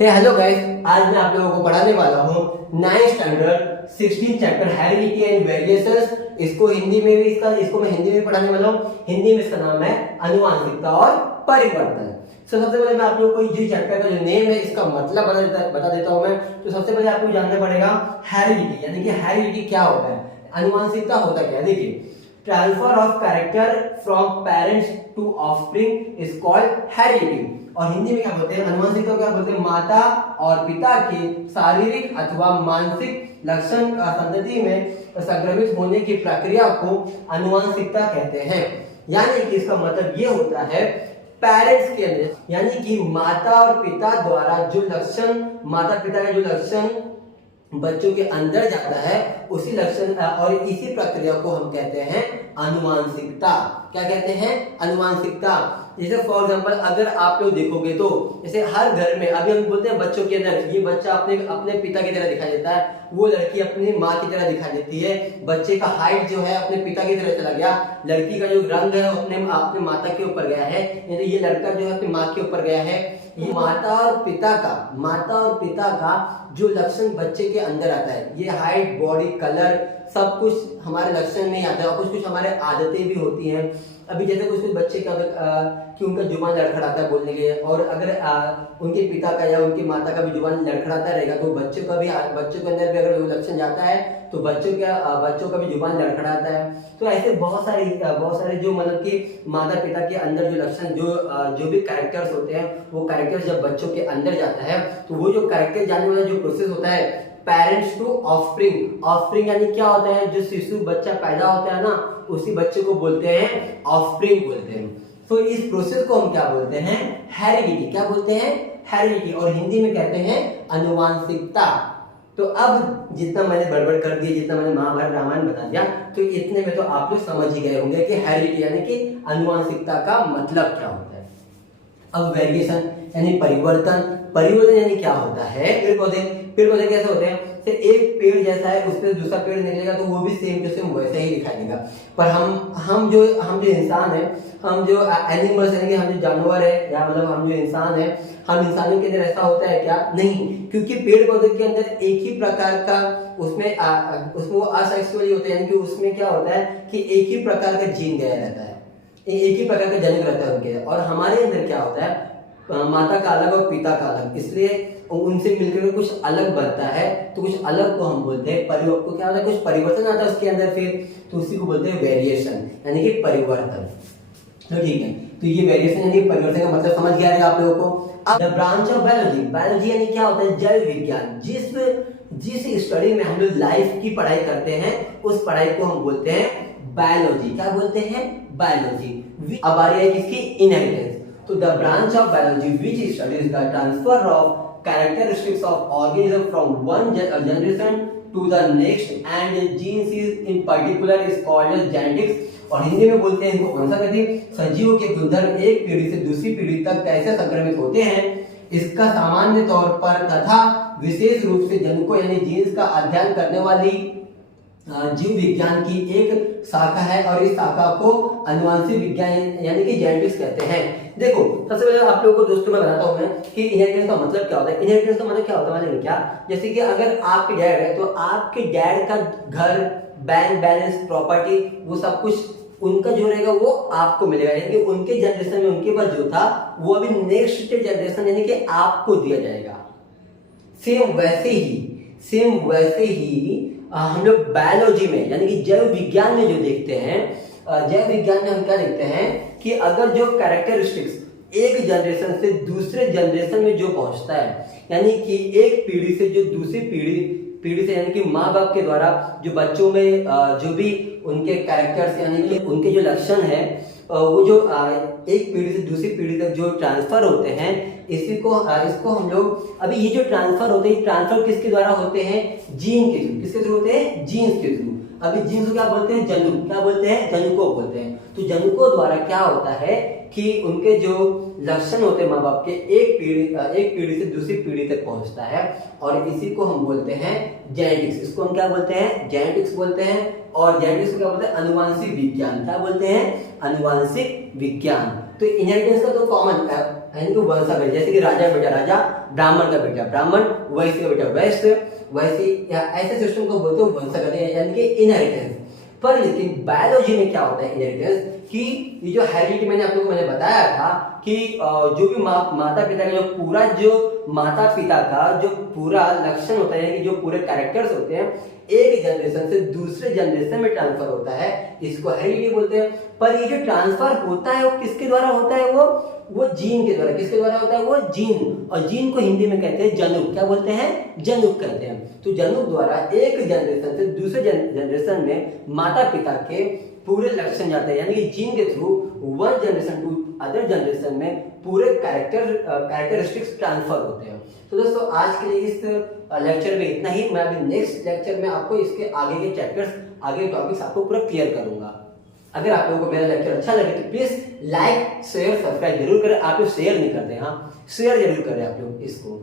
Hello guys, आज मैं आप लोगों को पढ़ाने वाला हूँ 9th standard 16 chapter heredity and variations. इसको हिंदी में भी इसको मैं हिंदी में भी पढ़ाने वाला हूँ। हिंदी में इसका नाम है अनुवांशिकता और परिवर्तन। सबसे पहले मैं आप लोगों को जो चैप्टर का जो नेम है इसका मतलब बता देता हूँ मैं। तो सबसे पहले आपको जानना पड़ेगा हेरिडिटी, यानी कि हेरिडिटी क्या होता है, अनुवांशिकता होता क्या है। देखिए, transfer of character from parents to offspring is called heredity. और हिंदी में क्या बोलते हैं, अनुवांशिकता को क्या बोलते हैं, माता और पिता के शारीरिक अथवा मानसिक लक्षण संतति में संक्रमित होने की प्रक्रिया को अनुवांशिकता कहते हैं। यानी कि इसका मतलब ये होता है, पेरेंट्स के अंदर यानी कि माता और पिता द्वारा जो लक्षण, माता पिता का जो लक्षण बच्चों के अंदर जाता है, उसी लक्षण और इसी प्रक्रिया को हम कहते हैं अनुवांशिकता। क्या कहते हैं, अनुवांशिकता। जैसे फॉर एग्जांपल अगर आप लोग देखोगे तो जैसे हर घर में अभी हम बोलते हैं बच्चों के अंदर ये बच्चा अपने पिता की तरह दिखाई देता है, वो लड़की अपनी माँ की तरह दिखाई देती है, बच्चे का हाइट जो है अपने पिता की तरह चला गया, लड़की का जो रंग है वो अपने माता के ऊपर गया है, ये लड़का जो है अपनी माँ के ऊपर गया है। ये माता और पिता का जो लक्षण बच्चे के अंदर आता है, ये हाइट, बॉडी, कलर सब कुछ हमारे लक्षण में ही आता है और कुछ हमारे आदतें भी होती हैं। अभी जैसे कुछ बच्चे का कि उनका जुबान लड़खड़ाता है बोलने के लिए, और अगर उनके पिता का या उनकी माता का भी जुबान लड़खड़ाता रहेगा तो बच्चों के अंदर भी अगर वो लक्षण जाता है तो बच्चों का भी जुबान लड़खड़ाता है। तो ऐसे बहुत सारे जो मतलब कि माता पिता के अंदर जो लक्षण जो भी कैरेक्टर्स होते हैं, वो कैरेक्टर्स जब बच्चों के अंदर जाता है तो वो जो कैरेक्टर जाने वाला जो प्रोसेस होता है, पेरेंट्स टू ऑफस्प्रिंग। ऑफस्प्रिंग यानी क्या होता है, जो शिशु बच्चा पैदा होता है ना, उसी बच्चे को बोलते हैं ऑफस्प्रिंग बोलते हैं। तो इस प्रोसेस को हम क्या बोलते हैं, हेरिडिटी। क्या बोलते हैं, हेरिडिटी। और हिंदी में कहते हैं अनुवांशिकता। तो अब जितना मैंने बड़बड़ कर दिया, जितना मैंने महाभारत रामायण बता दिया, तो इतने में तो आप लोग समझ ही गए होंगे कि हेरिडिटी यानी कि अनुवांशिकता का मतलब क्या होता है। अब वेरिएशन यानी परिवर्तन यानी क्या होता है, पेड़ पौधे कैसे होते हैं, तो एक पेड़ जैसा है, उस पर दूसरा पेड़ निकलेगा तो वो भी सेम टू सेम वैसा ही दिखाई देगा। पर हम जो इंसान है, हम जो एनिमल्स यानी कि हम जो जानवर है, या मतलब हम जो इंसान है, हम इंसानों के अंदर ऐसा होता है क्या, नहीं। क्योंकि पेड़ पौधे के अंदर एक ही प्रकार का उसमें वो असेक्सुअली होते हैं, यानी कि उसमें क्या होता है कि एक ही प्रकार का जीन गया रहता है, एक ही प्रकार का जनिक रहता है उनके। और हमारे अंदर क्या होता है, माता का अलग और पिता का अलग, इसलिए उनसे मिलकर कुछ अलग बनता है। तो कुछ अलग को हम बोलते हैं को क्या होता है, कुछ परिवर्तन आता है उसके अंदर, फिर तो उसी को बोलते हैं वेरिएशन यानी कि परिवर्तन। तो ठीक है, तो ये वेरिएशन यानी परिवर्तन का मतलब समझ गया है आप लोगों को। अब द ब्रांच ऑफ बायोलॉजी यानी क्या होता है, जैव विज्ञान। जिस स्टडी में हम लोग लाइफ की पढ़ाई करते हैं, उस पढ़ाई को हम बोलते हैं बायोलॉजी। क्या बोलते हैं, बायोलॉजी। अब आ रही है किसकी, इनहेरिटेंस। तो the branch of biology which studies the transfer of characteristics of organism from one generation to the next and genes is in particular is called as genetics। और हिंदी में बोलते हैं इनको कौन सा कहते हैं, सजीवों के गुणधर्म एक पीढ़ी से दूसरी पीढ़ी तक कैसे संक्रमित होते हैं, इसका सामान्य तौर पर तथा विशेष रूप से जनुकों यानी जीन्स का अध्ययन करने वाली जीव विज्ञान की एक शाखा है, और इस शाखा को अनुवांशिक विज्ञान यानी कि जेनेटिक्स कहते हैं। देखो, सबसे पहले आप लोगों को दोस्तों मैं बताता हूं मैं कि इनहेरिटेंस का मतलब क्या होता है। इनहेरिटेंस का मतलब क्या होता है, मालूम है क्या, जैसे कि अगर आपके डैड है तो आपके डैड का घर, बैंक बैलेंस, प्रॉपर्टी, वो सब कुछ उनका जो रहेगा वो आपको मिलेगा, यानी कि उनके जनरेशन में उनके पास जो था वो अभी नेक्स्ट जनरेशन यानी कि आपको दिया जाएगा। सेम वैसे ही हम लोग बायोलॉजी में यानी कि जैव विज्ञान में जो देखते हैं, जैव विज्ञान में हम क्या देखते हैं कि अगर जो कैरेक्टरिस्टिक्स एक जनरेशन से दूसरे जनरेशन में जो पहुंचता है, यानी कि एक पीढ़ी से जो दूसरी पीढ़ी से यानी कि माँ बाप के द्वारा जो बच्चों में जो भी उनके कैरेक्टर्स यानी कि उनके जो लक्षण है, वो जो एक पीढ़ी से दूसरी पीढ़ी तक जो ट्रांसफर होते हैं, इसको हम लोग अभी ये जो ट्रांसफर होते हैं, ट्रांसफर किसके द्वारा होते हैं, जीन के थ्रू। किसके थ्रू होते हैं, जीन्स के थ्रू। अभी जीन्स को क्या बोलते हैं, जनुक। क्या बोलते हैं, जनुकों बोलते हैं। तो जनुकों द्वारा क्या होता है कि उनके जो लक्षण होते हैं माँ बाप के, एक पीढ़ी से दूसरी पीढ़ी तक पहुंचता है, और इसी को हम बोलते हैं जेनेटिक्स। इसको हम क्या बोलते हैं, जेनेटिक्स बोलते हैं। और जेनेटिक्स को क्या बोलते हैं, अनुवांशिक विज्ञान। क्या बोलते हैं, अनुवांशिक विज्ञान। तो इनहेरिटेंस का तो कॉमन यानी कि वंशावली, जैसे कि राजा का बेटा राजा, ब्राह्मण का बेटा ब्राह्मण, वैश्य का बेटा वैश्य, वैसे या ऐसे सिस्टम को बोलते हैं वंशावली यानी कि इनहेरिटेंस। पर लेकिन बायोलॉजी में क्या होता है इनहेरिटेंस कि ये जो हेरिडिटी मैंने बताया था कि जो भी माता पिता का जो पूरा जो माता पिता का जो पूरा लक्षण होता है कि जो पूरे कैरेक्टर्स होते हैं एक जनरेशन से दूसरे जनरेशन में ट्रांसफर होता है, इसको हेरिडिटी बोलते हैं। पर ये जो ट्रांसफर होता है वो किसके द्वारा होता है, वो जीन के द्वारा। किसके द्वारा होता है, वो जीन। और जीन को हिंदी में कहते हैं जनुक। क्या बोलते हैं, जनुक कहते हैं। तो जनुक द्वारा एक जनरेशन से दूसरे जनरेशन में माता पिता के पूरे लक्षण जाते हैं, यानी कि जीन के through one generation to other generation में पूरे कैरेक्टरिस्टिक्स ट्रांसफर होते हैं। तो दोस्तों आज के लिए इस लेक्चर में इतना ही। मैं अभी नेक्स्ट लेक्चर में आपको इसके आगे के चैप्टर्स, आगे टॉपिक्स आपको पूरा क्लियर करूंगा। अगर आप लोगों को मेरा लेक्चर अच्छा लगे तो प्लीज लाइक शेयर सब्सक्राइब जरूर करें। आप लोग शेयर नहीं करते, हाँ शेयर जरूर करें आप लोग इसको।